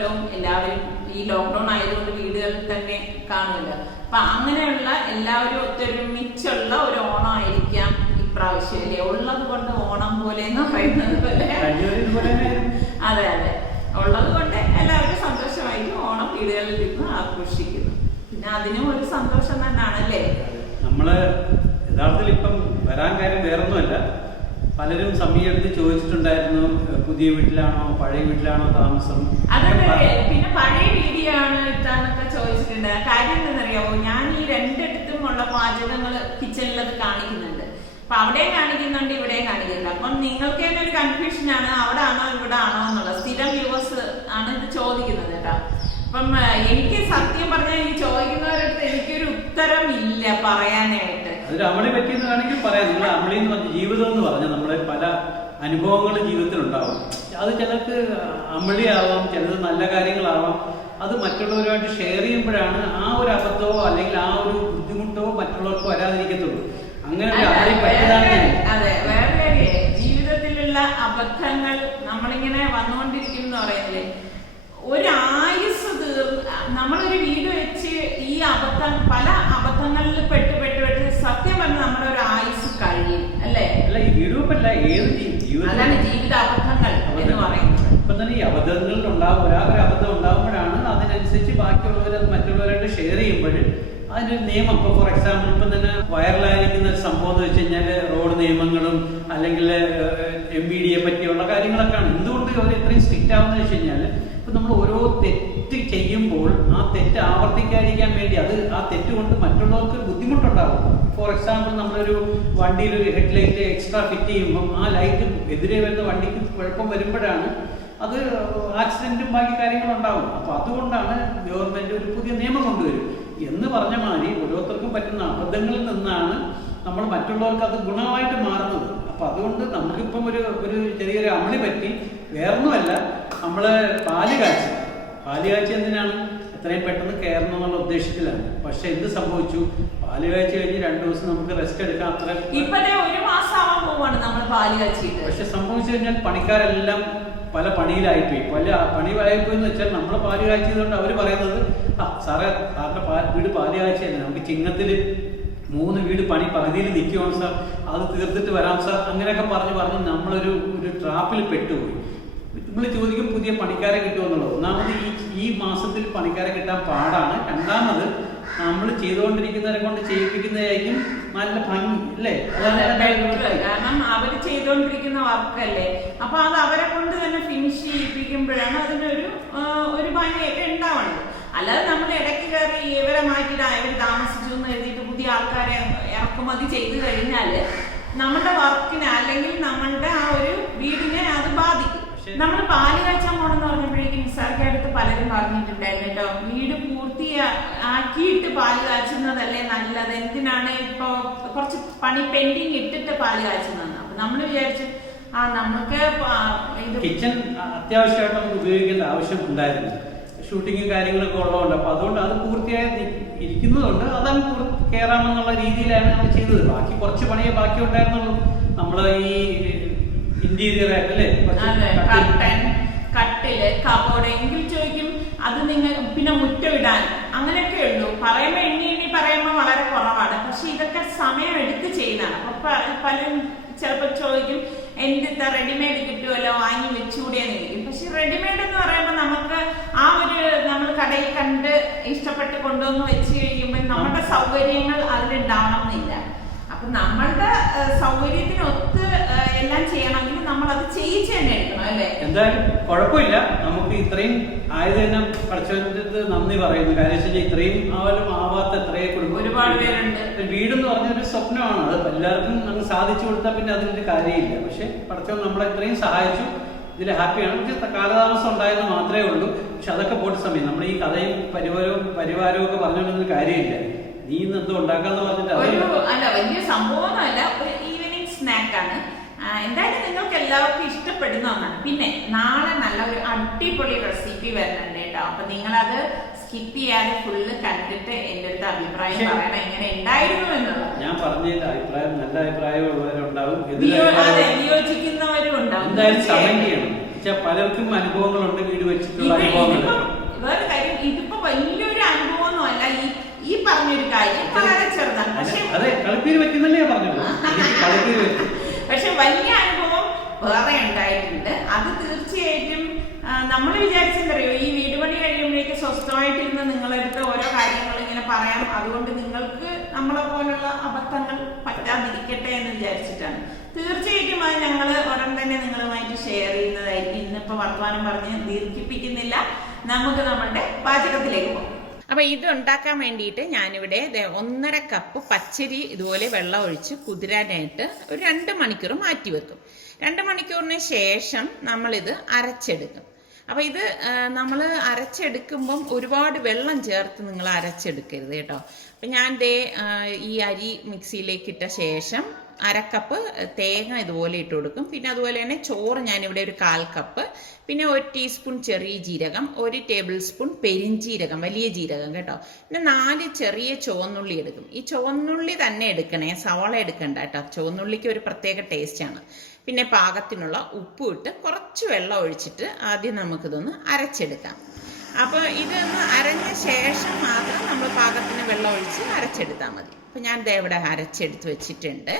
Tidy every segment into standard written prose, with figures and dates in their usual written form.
കൊല്ലവും എല്ലാവരും ഈ ലോക്ക്ഡൌൺ ആയതുകൊണ്ട് വീടുകളിൽ തന്നെ കാണുമല്ലോ. അപ്പൊ അങ്ങനെയുള്ള എല്ലാവരും ഒത്തൊരുമിച്ചുള്ള ഒരു ഓണം ആയിരിക്കാം ഇപ്രാവശ്യം അല്ലേ. ഉള്ളത് കൊണ്ട് ഓണം പോലെ എന്ന് പറയുന്നത് പോലെ. അതെ അതെ, ഉള്ളത് കൊണ്ട് എല്ലാവരും സന്തോഷമായിരിക്കും ഓണം വീടുകളിൽ ഇരുന്ന് ആഘോഷിക്കുന്നു. പിന്നെ അതിനും ഒരു സന്തോഷം തന്നെയാണല്ലേ. നമ്മള് യഥാർത്ഥത്തിൽ ഇപ്പം വരാൻ കാര്യം വേറൊന്നുമല്ല. പലരും സമയത്ത് ചോദിച്ചിട്ടുണ്ടായിരുന്നു, പുതിയ വീട്ടിലാണോ പഴയ വീട്ടിലാണോ താമസം. അതെ, പിന്നെ പഴയ വീഡിയോ ആണ് ഇത്താന്നൊക്കെ ചോദിച്ചിട്ടുണ്ട്. കാര്യം എന്താണെന്നറിയാമോ, ഞാൻ ഈ രണ്ടിടത്തും ഉള്ള പാചകങ്ങൾ കിച്ചണിലത് കാണിക്കുന്നുണ്ട്. അപ്പൊ അവിടെയും കാണിക്കുന്നുണ്ട്, ഇവിടെയും കാണിക്കുന്നുണ്ട്. അപ്പം നിങ്ങൾക്ക് തന്നെ ഒരു കൺഫ്യൂഷനാണ്, അവിടെ ആണോ ഇവിടെ ആണോ എന്നുള്ളത്. സ്ഥിരം വ്യൂവേഴ്സ് ആണ് ഇത് ചോദിക്കുന്നത് കേട്ടോ. അപ്പം എനിക്ക് സത്യം പറഞ്ഞാൽ ഈ ചോദിക്കുന്നവരടുത്ത് എനിക്കൊരു ഉത്തരം ഇല്ല പറയാനായിട്ട്. അതൊരു അമളി പറ്റിയെന്ന് വേണമെങ്കിൽ പറയാം. നിങ്ങൾ അമളി എന്ന് പറഞ്ഞ ജീവിതം എന്ന് പറഞ്ഞാൽ നമ്മുടെ പല അനുഭവങ്ങൾ ജീവിതത്തിലുണ്ടാവും. അത് ചിലർക്ക് അമളിയാവാം, ചിലത് നല്ല കാര്യങ്ങളാവാം. അത് മറ്റുള്ളവരുമായിട്ട് ഷെയർ ചെയ്യുമ്പോഴാണ് ആ ഒരു അബദ്ധമോ അല്ലെങ്കിൽ ആ ഒരു ബുദ്ധിമുട്ടോ മറ്റുള്ളവർക്ക് വരാതിരിക്കത്തുള്ളൂ. അങ്ങനെ ഒരു അമളി പറ്റിയതാണ്. അതെ, വേറെ കാര്യം ജീവിതത്തിലുള്ള അബദ്ധങ്ങൾ നമ്മളിങ്ങനെ വന്നുകൊണ്ടിരിക്കും എന്ന് പറയുന്നില്ലേ. ഒരു ആയുസ് നമ്മളൊരു വീട് വെച്ച് ഈ പല അബദ്ധങ്ങളിൽ പെട്ട് സത്യം പറഞ്ഞാൽ നമ്മുടെ ഒരു ആയുസ് കഴിയും അല്ലേ. അല്ല, ഈ വീടുവെപ്പല്ല, ഏത് അതാണ് ജീവിത അബദ്ധങ്ങൾ എന്ന് പറയുന്നത്. ഇപ്പൊ തന്നെ ഈ അബദ്ധങ്ങളിൽ ഉണ്ടാവും, ഒരാളൊരു അബദ്ധം ഉണ്ടാകുമ്പോഴാണ് അതിനനുസരിച്ച് ബാക്കിയുള്ളവർ അത് മറ്റുള്ളവരായിട്ട് ഷെയർ ചെയ്യുമ്പോൾ അതിനൊരു നിയമം. ഇപ്പൊ ഫോർ എക്സാമ്പിൾ ഇപ്പം തന്നെ വൈറലായിരിക്കുന്ന ഒരു സംഭവം എന്ന് വെച്ച് കഴിഞ്ഞാൽ റോഡ് നിയമങ്ങളും അല്ലെങ്കിൽ MVDയെ പറ്റിയുള്ള കാര്യങ്ങളൊക്കെയാണ്. എന്തുകൊണ്ട് അവർ എത്രയും സ്ട്രിക്റ്റ് ആവുന്നത് വെച്ച് കഴിഞ്ഞാൽ ഇപ്പൊ നമ്മൾ ഓരോ തെറ്റ് ചെയ്യുമ്പോൾ ആ തെറ്റ് ആവർത്തിക്കാതിരിക്കാൻ വേണ്ടി ആ തെറ്റ് കൊണ്ട് മറ്റുള്ളവർക്ക് ബുദ്ധിമുട്ടുണ്ടാകും. ഫോർ എക്സാമ്പിൾ നമ്മളൊരു വണ്ടിയിൽ ഒരു ഹെഡ്ലൈറ്റ് എക്സ്ട്രാ ഫിറ്റ് ചെയ്യുമ്പം ആ ലൈറ്റ് എതിരെ വരുന്ന വണ്ടിക്ക് കുഴപ്പം വരുമ്പോഴാണ് അത് ആക്സിഡന്റും ബാക്കി കാര്യങ്ങളുണ്ടാകും. അപ്പൊ അതുകൊണ്ടാണ് ഗവൺമെന്റ് ഒരു പുതിയ നിയമം കൊണ്ടുവരും എന്ന് പറഞ്ഞ മാതിരി ഓരോരുത്തർക്കും പറ്റുന്ന അബദ്ധങ്ങളിൽ നിന്നാണ് നമ്മൾ മറ്റുള്ളവർക്ക് അത് ഗുണമായിട്ട് മാറുന്നത്. അപ്പൊ അതുകൊണ്ട് നമുക്കിപ്പം ഒരു ചെറിയൊരു അമളി പറ്റി, വേറൊന്നുമല്ല, നമ്മള് പാല് കാച്ചി എന്തിനാണ് എത്രയും പെട്ടെന്ന് കയറണം എന്നുള്ള ഉദ്ദേശത്തിലാണ്. പക്ഷെ എന്ത് സംഭവിച്ചു, പാല് കാച്ചി കഴിഞ്ഞ് 2 ദിവസം നമുക്ക് റെസ്റ്റ് എടുക്കാൻ അത്ര ഒരു മാസം പോവാണ് നമ്മൾ പാല് കാച്ചിട്ട്. പക്ഷെ സംഭവിച്ചു കഴിഞ്ഞാൽ പണിക്കാരെല്ലാം പല പണിയിലായിപ്പോയി. പണി ആയിപ്പോയി എന്ന് വെച്ചാൽ നമ്മൾ പാല് കാച്ചിയതുകൊണ്ട് അവർ പറയുന്നത്, സാറേ സാറിന്റെ വീട് പാല് കാച്ചിയല്ല, നമുക്ക് ചിങ്ങത്തിൽ 3 വീട് പണി പകുതിയിൽ നിൽക്കുവാണ് സാർ, അത് തീർത്തിട്ട് വരാം സാർ, അങ്ങനെയൊക്കെ പറഞ്ഞ് നമ്മളൊരു ട്രാപ്പിൽ പെട്ടുപോയി. നമ്മൾ ചോദിക്കും പുതിയ പണിക്കാരെ കിട്ടുമെന്നുള്ളത്. ഒന്നാമത് ഈ മാസത്തിൽ പണിക്കാരെ കിട്ടാൻ പാടാണ്. രണ്ടാമത് നമ്മൾ ചെയ്തുകൊണ്ടിരിക്കുന്നവരെ കൊണ്ട് ചെയ്യിപ്പിക്കുന്നതായിരിക്കും നല്ല ഭംഗി അല്ലേ. കാരണം അവര് ചെയ്തുകൊണ്ടിരിക്കുന്ന വർക്കല്ലേ, അപ്പൊ അത് അവരെ കൊണ്ട് തന്നെ ഫിനിഷ് ചെയ്യിപ്പിക്കുമ്പോഴാണ് അതിനൊരു ഭംഗിയൊക്കെ ഉണ്ടാവുന്നത്. അല്ലാതെ നമ്മൾ ഇടയ്ക്ക് കയറി ഇവരെ മാറ്റിയിട്ട് ഇവർ താമസിച്ചു എന്ന് എഴുതിയിട്ട് പുതിയ ആൾക്കാരെ ഇറക്കുമതി ചെയ്ത് കഴിഞ്ഞാൽ നമ്മുടെ വർക്കിനെ അല്ലെങ്കിൽ നമ്മളുടെ ആ ഒരു വീടിനെ അത് ബാധിക്കും. നമ്മൾ പാല് കാച്ചാൻ പോണെന്ന് പറഞ്ഞപ്പോഴേക്കും നിസാർക്കെ അടുത്ത് പലരും പറഞ്ഞിട്ടുണ്ടായിരുന്നു കേട്ടോ, വീട് പൂർത്തിയാക്കിയിട്ട് പാല് കാച്ചുന്നതല്ലേ നല്ലത്, എന്തിനാണ് ഇപ്പൊ കുറച്ച് പണി പെൻഡിങ് ഇട്ടിട്ട് പാല് കാച്ചുന്നത്. അപ്പൊ നമ്മൾ വിചാരിച്ചു നമുക്ക് കിച്ചൺ അത്യാവശ്യമായിട്ട് നമുക്ക് ഉപയോഗിക്കേണ്ട ആവശ്യം ഉണ്ടായിരുന്നു, ഷൂട്ടിങ്ങും കാര്യങ്ങളൊക്കെ ഉള്ളതുകൊണ്ട്. അപ്പൊ അതുകൊണ്ട് അത് പൂർത്തിയായി ഇരിക്കുന്നതുകൊണ്ട് അതങ്ങ് കയറാമെന്നുള്ള രീതിയിലാണ് നമ്മൾ ചെയ്തത്. ബാക്കി കുറച്ച് പണിയെ ബാക്കി ഉണ്ടായിരുന്നുള്ളൂ. നമ്മള് ഈ ഇന്റീരിയർ ആയിട്ടല്ലേ, കട്ടില് കബോർഡ് എങ്കിൽ ചോദിക്കും അത് നിങ്ങൾ പിന്നെ മുറ്റമിടാൻ അങ്ങനെയൊക്കെ ഉള്ളൂ. പറയുമ്പോ എണ്ണി പറയുമ്പോ വളരെ കുറവാണ്. പക്ഷെ ഇതൊക്കെ സമയം എടുത്ത് ചെയ്യുന്നതാണ്. അപ്പൊ പലരും ചിലപ്പോൾ ചോദിക്കും എന്റെ റെഡിമെയ്ഡ് കിട്ടുമല്ലോ വാങ്ങി വെച്ചുകൂടിയെന്ന് ചോദിക്കും. പക്ഷെ റെഡിമെയ്ഡ് എന്ന് പറയുമ്പോൾ നമുക്ക് നമ്മൾ കടയിൽ കണ്ട് ഇഷ്ടപ്പെട്ട് കൊണ്ടുവന്ന് വെച്ച് കഴിയുമ്പോൾ നമ്മുടെ സൗകര്യങ്ങൾ അതിലുണ്ടാവണം എന്നില്ല. അപ്പൊ നമ്മളുടെ സൗകര്യത്തിനൊത്ത് എല്ലാം ചെയ്യണമെങ്കിൽ നമ്മൾ അത് ചെയ്യിച്ച് തന്നെ എടുക്കണം അല്ലേ. എന്തായാലും കുഴപ്പമില്ല, നമുക്ക് ഇത്രയും ആയത് തന്നെ പഠിച്ചവരുടെ നന്ദി പറയുന്നു. കാര്യം ഇത്രയും ആവാത്ത എത്രയെ കുടുംബം ഒരുപാട് പേരുണ്ട്. വീടെന്ന് പറഞ്ഞൊരു സ്വപ്നമാണ്, അത് എല്ലാവർക്കും നമുക്ക് സാധിച്ചു കൊടുത്താൽ പിന്നെ അതിനൊരു കാര്യമില്ല. പക്ഷെ പഠിച്ചവൻ നമ്മളെ ഇത്രയും സഹായിച്ചു, ഇതിൽ ഹാപ്പിയാണ്. പക്ഷെ കാലതാമസം ഉണ്ടായെന്ന് മാത്രമേ ഉള്ളൂ. പക്ഷെ അതൊക്കെ പോട്ട സമയം നമ്മൾ ഈ കഥയും പരിവാരവും ഒക്കെ പറഞ്ഞുകൊണ്ടൊന്നും കാര്യമില്ല. നീ ഇന്ന് എന്തോ ഉണ്ടാക്കാന്ന് പറഞ്ഞിട്ട് അല്ല വലിയ സംഭവമൊന്നുമല്ല, ഒരു ഈവനിങ് സ്നാക്കാണ്. എന്തായാലും നിങ്ങൾക്ക് എല്ലാവർക്കും ഇഷ്ടപ്പെടുന്ന ഒന്നാണ്. പിന്നെ നാളെ നല്ല ഒരു അടിപൊളി റെസിപ്പി വരുന്നുണ്ട് കേട്ടോ. അപ്പൊ നിങ്ങളത് സ്കിപ്പ് ചെയ്യാതെ ഫുള്ള് കണ്ടിട്ട് എന്റെ അടുത്ത് അഭിപ്രായം പറയണം, എങ്ങനെ ഉണ്ടായിരുന്നു എന്നുള്ളത്. ഞാൻ പറഞ്ഞതിന്റെ അഭിപ്രായം നല്ല അഭിപ്രായമുള്ളവരുണ്ടാവും, വിയോജിക്കുന്നവരും ഉണ്ടാവും. എന്തായാലും കമന്റ് ചെയ്യണം. പലർക്കും അനുഭവങ്ങളുണ്ട്, വീട് വെച്ചിട്ടുള്ള അനുഭവങ്ങൾ. പടുപ്പീര് വെക്കുന്നല്ലേ പറഞ്ഞത്. പക്ഷെ വലിയ അനുഭവം വേറെ ഉണ്ടായിട്ടുണ്ട്. അത് തീർച്ചയായിട്ടും നമ്മൾ വിചാരിച്ചെന്തറിയോ, ഈ വീട് പണി കഴിയുമ്പോഴേക്ക് സ്വസ്ഥമായിട്ടിരുന്ന് നിങ്ങളെടുത്ത് ഓരോ കാര്യങ്ങൾ ഇങ്ങനെ പറയാം, അതുകൊണ്ട് നിങ്ങൾക്ക് നമ്മളെ പോലുള്ള അബദ്ധങ്ങൾ പറ്റാതിരിക്കട്ടെ എന്ന് വിചാരിച്ചിട്ടാണ്. തീർച്ചയായിട്ടും അത് ഞങ്ങൾ ഉടൻ തന്നെ നിങ്ങളുമായിട്ട് ഷെയർ ചെയ്യുന്നതായിരിക്കും. ഇന്നിപ്പോ വർത്തമാനം പറഞ്ഞ് ദീർഘിപ്പിക്കുന്നില്ല, നമുക്ക് നമ്മുടെ പാചകത്തിലേക്ക് പോകാം. അപ്പൊ ഇത് ഉണ്ടാക്കാൻ വേണ്ടിയിട്ട് ഞാനിവിടെ 1.5 കപ്പ് പച്ചരി ഇതുപോലെ വെള്ളം ഒഴിച്ച് കുതിരാനായിട്ട് ഒരു 2 മണിക്കൂർ മാറ്റി വെക്കും. 2 മണിക്കൂറിന് ശേഷം നമ്മളിത് അരച്ചെടുക്കും. അപ്പൊ ഇത് നമ്മൾ അരച്ചെടുക്കുമ്പം ഒരുപാട് വെള്ളം ചേർത്ത് നിങ്ങൾ അരച്ചെടുക്കരുത് കേട്ടോ. അപ്പൊ ഞാൻ ഈ അരി മിക്സിയിലേക്ക് ഇട്ട ശേഷം 1/2 കപ്പ് തേങ്ങ ഇതുപോലെ ഇട്ട് കൊടുക്കും. പിന്നെ അതുപോലെ തന്നെ ചോറ് ഞാനിവിടെ ഒരു 1/4 കപ്പ്, പിന്നെ 1 ടീസ്പൂൺ ചെറിയ ജീരകം, 1 ടേബിൾ സ്പൂൺ പെരിഞ്ജീരകം, വലിയ ജീരകം കേട്ടോ. പിന്നെ 4 ചെറിയ ചുവന്നുള്ളി എടുക്കും. ഈ ചുവന്നുള്ളി തന്നെ എടുക്കണേ, സവാള എടുക്കണ്ട കേട്ടോ. ചുവന്നുള്ളിക്ക് ഒരു പ്രത്യേക ടേസ്റ്റാണ്. പിന്നെ പാകത്തിനുള്ള ഉപ്പ് ഇട്ട് കുറച്ച് വെള്ളം ഒഴിച്ചിട്ട് ആദ്യം നമുക്കിതൊന്ന് അരച്ചെടുക്കാം. അപ്പോൾ ഇതൊന്ന് അരഞ്ഞ ശേഷം മാത്രം നമ്മൾ പാകത്തിന് വെള്ളം ഒഴിച്ച് അരച്ചെടുത്താൽ മതി. അപ്പം ഞാൻ ഇവിടെ അരച്ചെടുത്ത് വെച്ചിട്ടുണ്ട്.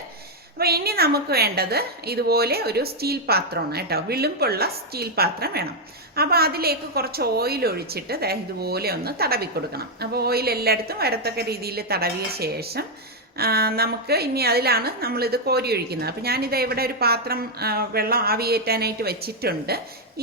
അപ്പോൾ ഇനി നമുക്ക് വേണ്ടത് ഇതുപോലെ ഒരു സ്റ്റീൽ പാത്രമാണ് കേട്ടോ. വിളുമ്പുള്ള സ്റ്റീൽ പാത്രം വേണം. അപ്പോൾ അതിലേക്ക് കുറച്ച് ഓയിൽ ഒഴിച്ചിട്ട് ഇതുപോലെ ഒന്ന് തടവി കൊടുക്കണം. അപ്പോൾ ഓയിൽ എല്ലായിടത്തും വരത്തക്ക രീതിയിൽ തടവിയ ശേഷം നമുക്ക് ഇനി അതിലാണ് നമ്മളിത് കോരി ഒഴിക്കുന്നത്. അപ്പം ഞാനിത് ഇവിടെ ഒരു പാത്രം വെള്ളം ആവിയേറ്റാനായിട്ട് വെച്ചിട്ടുണ്ട്.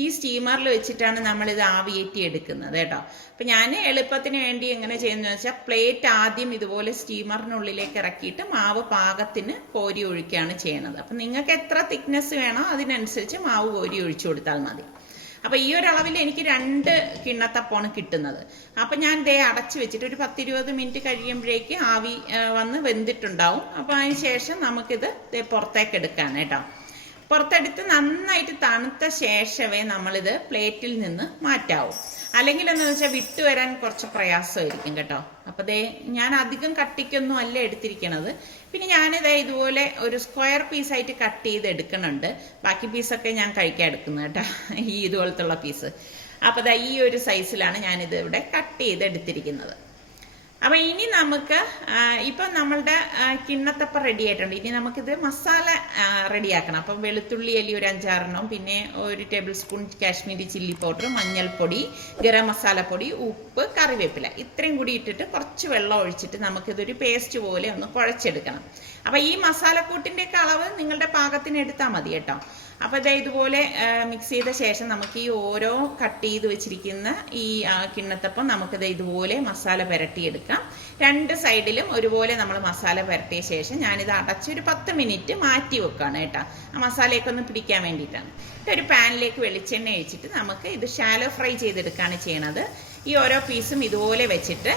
ഈ സ്റ്റീമറിൽ വെച്ചിട്ടാണ് നമ്മളിത് ആവിയേറ്റി എടുക്കുന്നത് കേട്ടോ. അപ്പം ഞാൻ എളുപ്പത്തിന് വേണ്ടി എങ്ങനെ ചെയ്യുന്നത് വെച്ചാൽ പ്ലേറ്റ് ആദ്യം ഇതുപോലെ സ്റ്റീമറിനുള്ളിലേക്ക് ഇറക്കിയിട്ട് മാവ് പാകത്തിന് കോരി ഒഴിക്കുകയാണ് ചെയ്യണത്. അപ്പം നിങ്ങൾക്ക് എത്ര തിക്നെസ് വേണോ അതിനനുസരിച്ച് മാവ് കോരി ഒഴിച്ചു കൊടുത്താൽ മതി. അപ്പൊ ഈ ഒരു അളവിൽ എനിക്ക് 2 കിണ്ണത്തപ്പമാണ് കിട്ടുന്നത്. അപ്പൊ ഞാൻ അടച്ചു വെച്ചിട്ട് ഒരു 10-20 മിനിറ്റ് കഴിയുമ്പോഴേക്ക് ആവി വന്ന് വെന്തിട്ടുണ്ടാവും. അപ്പൊ അതിന് ശേഷം നമുക്കിത് പുറത്തേക്ക് എടുക്കാം കേട്ടോ. പുറത്തെടുത്ത് നന്നായിട്ട് തണുത്ത ശേഷമേ നമ്മളിത് പ്ലേറ്റിൽ നിന്ന് മാറ്റാവൂ. അല്ലെങ്കിൽ എന്താണെന്ന് വെച്ചാൽ വിട്ടു വരാൻ കുറച്ച് പ്രയാസമായിരിക്കും കേട്ടോ. അപ്പൊ ഞാൻ അധികം കട്ടിക്കൊന്നും അല്ല എടുത്തിരിക്കണത്. പിന്നെ ഞാനിത് ഇതുപോലെ ഒരു സ്ക്വയർ പീസായിട്ട് കട്ട് ചെയ്ത് എടുക്കണുണ്ട്. ബാക്കി പീസൊക്കെ ഞാൻ കഴിക്കാൻ എടുക്കുന്നത് കേട്ടോ, ഈ ഇതുപോലത്തുള്ള പീസ്. അപ്പൊ ഈ ഒരു സൈസിലാണ് ഞാനിത് ഇവിടെ കട്ട് ചെയ്ത് എടുത്തിരിക്കുന്നത്. അപ്പൊ ഇനി നമുക്ക് ഇപ്പൊ നമ്മളുടെ കിണ്ണത്തപ്പം റെഡി ആയിട്ടുണ്ട്. ഇനി നമുക്കിത് മസാല റെഡിയാക്കണം. അപ്പം വെളുത്തുള്ളി അല്ലി ഒരു 5-6 പിന്നെ 1 table spoon Kashmiri chilli powder, മഞ്ഞൾപ്പൊടി, ഗരം മസാല പൊടി, ഉപ്പ്, കറിവേപ്പില, ഇത്രയും കൂടി ഇട്ടിട്ട് കുറച്ച് വെള്ളം ഒഴിച്ചിട്ട് നമുക്കിതൊരു പേസ്റ്റ് പോലെ ഒന്ന് കുഴച്ചെടുക്കണം. അപ്പൊ ഈ മസാലക്കൂട്ടിന്റെ ഒക്കെ അളവ് നിങ്ങളുടെ പാകത്തിന് എടുത്താൽ മതി കേട്ടോ. അപ്പൊ ഇതുപോലെ മിക്സ് ചെയ്ത ശേഷം നമുക്ക് ഈ ഓരോ കട്ട് ചെയ്ത് വെച്ചിരിക്കുന്ന ഈ കിണ്ണത്തപ്പം നമുക്കിത് ഇതുപോലെ മസാല പുരട്ടിയെടുക്കാം. 2 സൈഡിലും ഒരുപോലെ നമ്മൾ മസാല പുരട്ടിയ ശേഷം ഞാനിത് അടച്ച് ഒരു 10 മിനിറ്റ് മാറ്റി വെക്കുകയാണ് കേട്ടോ. ആ മസാലയൊക്കെ ഒന്ന് പിടിക്കാൻ വേണ്ടിയിട്ടാണ്. ഒരു പാനിലേക്ക് വെളിച്ചെണ്ണ ഒഴിച്ചിട്ട് നമുക്ക് ഇത് ഷാലോ ഫ്രൈ ചെയ്തെടുക്കുകയാണ് ചെയ്യണത്. ഈ ഓരോ പീസും ഇതുപോലെ വെച്ചിട്ട്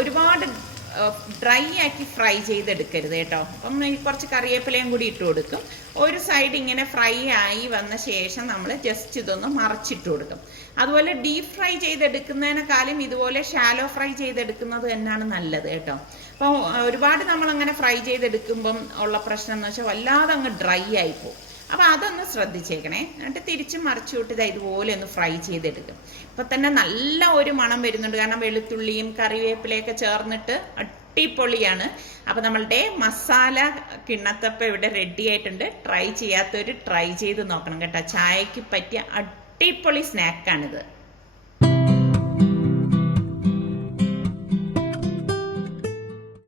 ഒരുപാട് ഡ്രൈ ആക്കി ഫ്രൈ ചെയ്തെടുക്കരുത് കേട്ടോ. അപ്പം കുറച്ച് കറിവേപ്പിലയും കൂടി ഇട്ട് കൊടുക്കും. ഒരു സൈഡ് ഇങ്ങനെ ഫ്രൈ ആയി വന്ന ശേഷം നമ്മൾ ജസ്റ്റ് ഇതൊന്ന് മറിച്ചിട്ട് കൊടുക്കും. അതുപോലെ ഡീപ്പ് ഫ്രൈ ചെയ്തെടുക്കുന്നതിനേക്കാളും ഇതുപോലെ ഷാലോ ഫ്രൈ ചെയ്തെടുക്കുന്നത് തന്നെയാണ് നല്ലത് കേട്ടോ. അപ്പോൾ ഒരുപാട് നമ്മളങ്ങനെ ഫ്രൈ ചെയ്തെടുക്കുമ്പം ഉള്ള പ്രശ്നം എന്ന് വെച്ചാൽ വല്ലാതെ അങ്ങ് ഡ്രൈ ആയിപ്പോവും. അപ്പം അതൊന്ന് ശ്രദ്ധിച്ചേക്കണേ. എന്നിട്ട് തിരിച്ചും മറിച്ചു വിട്ട് ഇതുപോലെ ഒന്ന് ഫ്രൈ ചെയ്തെടുക്കും. ഇപ്പം തന്നെ നല്ല ഒരു മണം വരുന്നുണ്ട്, കാരണം വെളുത്തുള്ളിയും കറിവേപ്പിലയൊക്കെ ചേർന്നിട്ട് അടിപൊളിയാണ്. അപ്പം നമ്മളുടെ മസാല കിണ്ണത്തപ്പം ഇവിടെ റെഡി ആയിട്ടുണ്ട്. ട്രൈ ചെയ്യാത്തവർ ട്രൈ ചെയ്ത് നോക്കണം കേട്ടോ. ചായക്ക് പറ്റിയ അടിപൊളി സ്നാക്കാണിത്.